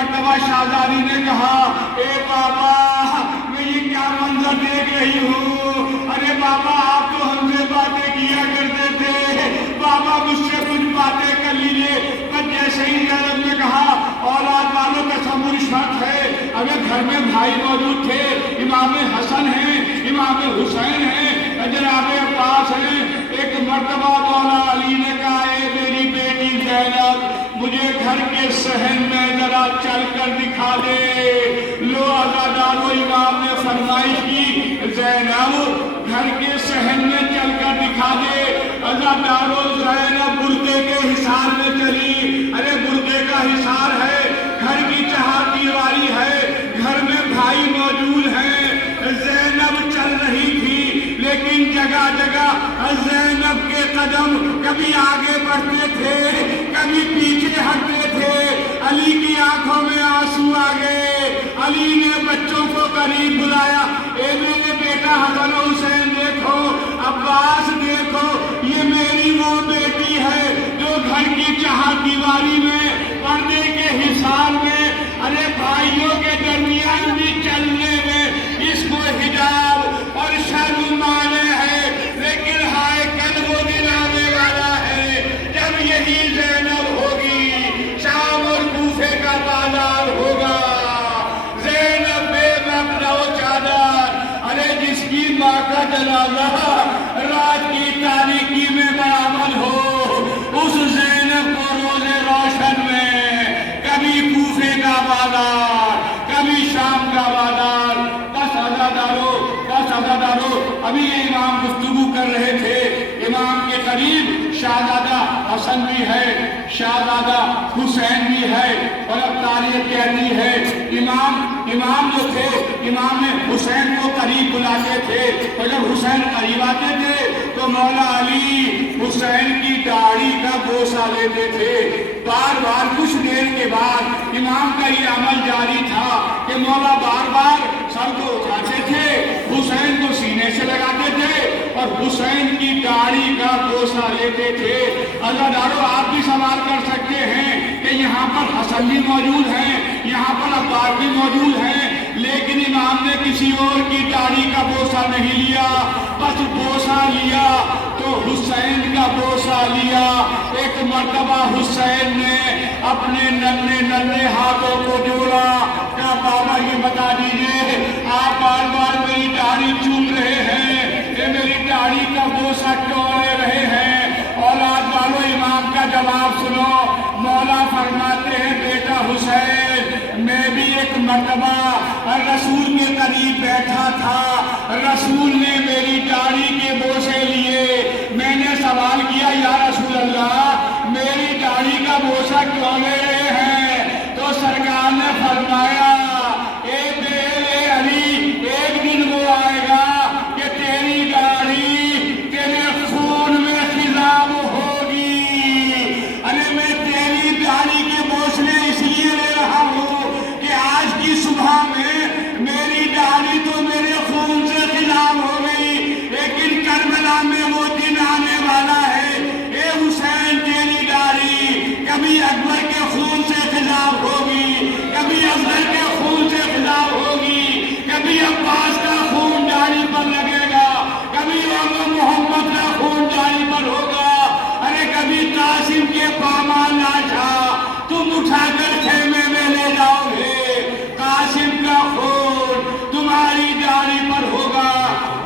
مرتبہ شہزادی نے کہا اے بابا میں یہ کیا منظر دیکھ رہی ہوں، ارے بابا آپ تو ہم سے باتیں کیا کرتے تھے، بابا مجھ سے کچھ باتیں کر لیجیے۔ پر جیسے ہی زینب نے کہا اولاد والوں تصور شرط ہے، اگر گھر میں بھائی موجود تھے، امام حسن ہیں، امام حسین ہیں، جناب عباس ہیں، ایک مرتبہ مولا علی نے کہا اے میری بیٹی زینب مجھے گھر کے صحن میں ذرا چل کر دکھا دے۔ لو عزادارو امام نے فرمائش کی زینب گھر کے صحن میں چل کر دکھا دے۔ عزادارو زینب بردے کے حصار میں چلی، ارے بردے کا حصار ہے، گھر کی چہار دیواری ہے، گھر میں بھائی موجود ہیں، زینب چل رہی تھی لیکن جگہ جگہ زینب کے قدم کبھی آگے بڑھتے تھے کبھی پیچھے ہٹتے تھے۔ علی کی آنکھوں میں آنسو آ گئے، علی نے بچوں کو قریب بلایا، اے میرے بیٹا حسن حسین دیکھو، عباس دیکھو، یہ میری وہ بیٹی ہے جو گھر کی چہار دیواری میں پردے کے حصار میں ارے بھائیوں کے درمیان بھی چلنے میں اس کو حجاب اور شرم مانے ہے، لیکن ہائے کل وہ دن آنے والا ہے جب یہی زینب ہوگی، شام اور کوفے کا بازار ہوگا، زینب بے مقدہ و چادر، ارے جس کی ماں کا جنازہ رات کی تاریکی میں برآمد ہو، اس زینب کو روز روشن میں کبھی کوفے کا بازار کبھی شام کا بازار۔ بس عزادارو ابھی یہ امام گفتگو کر رہے تھے، امام کے قریب شہزادہ حسن بھی ہے، شہزادہ حسین بھی ہے، اور اب تاریخ کہتی ہے امام جو تھے امام حسین کو قریب بلاتے تھے، اور جب حسین قریب آتے تھے تو مولا علی حسین کی داڑھی کا بوسہ لیتے تھے۔ بار بار کچھ دیر کے بعد امام کا یہ عمل جاری تھا کہ مولا بار بار سر کو اٹھاتے تھے، حسین کو سینے سے لگاتے تھے اور حسین کی داڑھی کا بوسہ لیتے تھے۔ عزادارو آپ بھی سوال کر سکتے ہیں کہ یہاں پر حسن بھی موجود ہیں، یہاں پر عباس بھی موجود ہیں، لیکن امام نے کسی اور کی داڑھی کا بوسہ نہیں لیا، بس بوسہ لیا تو حسین کا بوسہ لیا۔ ایک مرتبہ حسین نے اپنے ننھے ہاتھوں کو جوڑا، کہا بابا یہ بتا دیجئے آپ بار بار میری داڑھی چوم رہے ہیں، یہ میری داڑھی کا بوسہ کیوں لے رہے ہیں؟ اولاد والو امام کا جواب سنو، مولا فرماتے ہیں بیٹا حسین میں بھی ایک مرتبہ رسول کے قریب بیٹھا تھا، رسول نے میری داڑھی کے بوسے لیے، میں نے سوال کیا یا رسول اللہ میری داڑھی کا بوسہ کیوں لے رہے ہیں؟ تو سرکار نے فرمایا اے بیلے علی ایک دن وہ آئے گا کہ تیری داڑھی تیرے خون میں خضاب ہوگی۔ ارے میں تیری داڑھی کے بوسے اس لیے لے رہا ہوں کہ آج کی صبح میں میری داڑھی تو میرے خون سے خضاب ہو گئی، لیکن کربلا میں وہ دن آنے والا ہے، اے حسین تیری داڑھی کبھی اکبر کے خون سے خضاب ہوگی، کبھی افضل کے خون سے خضاب ہوگی، کبھی عباس کا خون داڑھی پر لگے گا، کبھی محمد کا خون داڑھی پر ہوگا، ارے کبھی قاسم کے پامال لاٹھا تم اٹھا کر خیمے میں لے جاؤ گے، قاسم کا خون تمہاری داڑھی پر ہوگا۔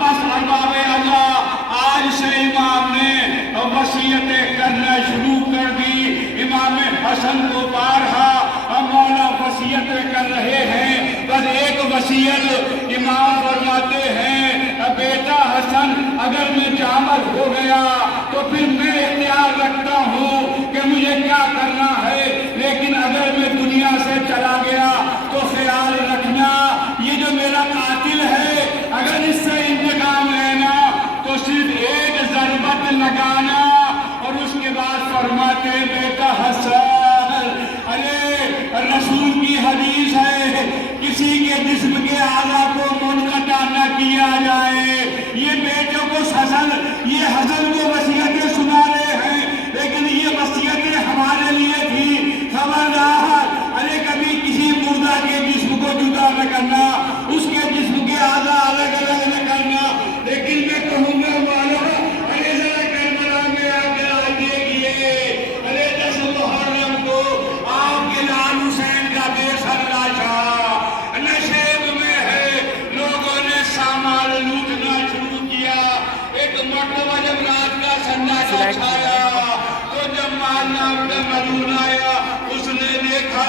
بس ارباب اللہ آج سے امام نے وصیتیں کرنا شروع کر دی، امام حسن کو بارہا مولا وصیتیں کر رہے ہیں، بس ایک وصیت امام فرماتے ہیں بیٹا حسن اگر میں جامد ہو گیا تو پھر میں اختیار رکھتا ہوں کہ مجھے کیا کرنا ہے، لیکن اگر میں دنیا سے چلا گیا تو خیال رکھنا یہ جو میرا قاتل ہے اگر اس سے انتقام لینا تو صرف ایک ضربت لگانا، اور اس کے بعد فرماتے بیٹا حسن ارے رسول کی حدیث ہے کسی کے جسم کے اعضاء کو منقطع نہ کیا جائے، یہ بیٹوں کو حسن کو وصیتیں سنا رہے ہیں کے جسم کو جدا نہ کرنا، اس کے جسم کے اعضاء الگ الگ نہ کرنا، لیکن میں کہوں گا مولا ارے ذرا کربلا میں آ کر آج دیکھیے، ارے 10 محرم کو آپ کے لال حسین کا بے سر لاشا نشیب میں ہے، لوگوں نے سامان لوٹنا شروع کیا۔ ایک مرتبہ جب رات کا سناٹا چھایا تو جب مال نام کا ملون آیا، اس نے دیکھا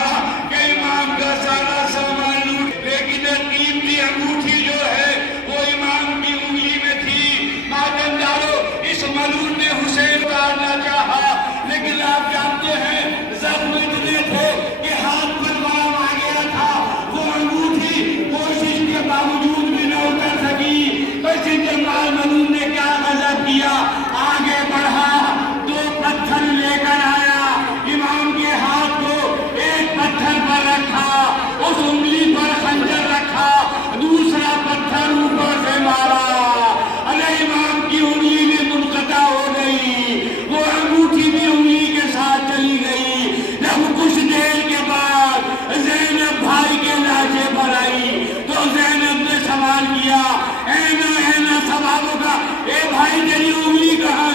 کہ امام کا سارا سامان لوٹ، لیکن قیمتی انگوٹھی جو ہے وہ امام کی انگلی میں تھی۔ ماتم دارو، اس ملون نے حسین مارنا چاہا، لیکن آپ جانتے ہیں زخم اتنے تھے کہ ہاتھ پر بام آ گیا تھا، وہ انگوٹھی کوشش کے باوجود بھی نہ اتر سکی۔ بس جمال ملون نے کیا غضب کیا، آگے بڑھا، 2 پتھر لے کر آیا، امام کے ہاتھ کو ایک پتھر پر رکھا، اس انگلی پر خنجر رکھا، دوسرا پتھر اوپر سے مارا، ارے امام کی انگلی بھی منقطع ہو گئی، وہ انگوٹھی بھی انگلی کے ساتھ چلی گئی۔ جب کچھ دیر کے بعد زینب بھائی کے لاشے پر آئی تو زینب نے سوال کیا، اینا صحابہ کا، اے بھائی تیری انگلی کہاں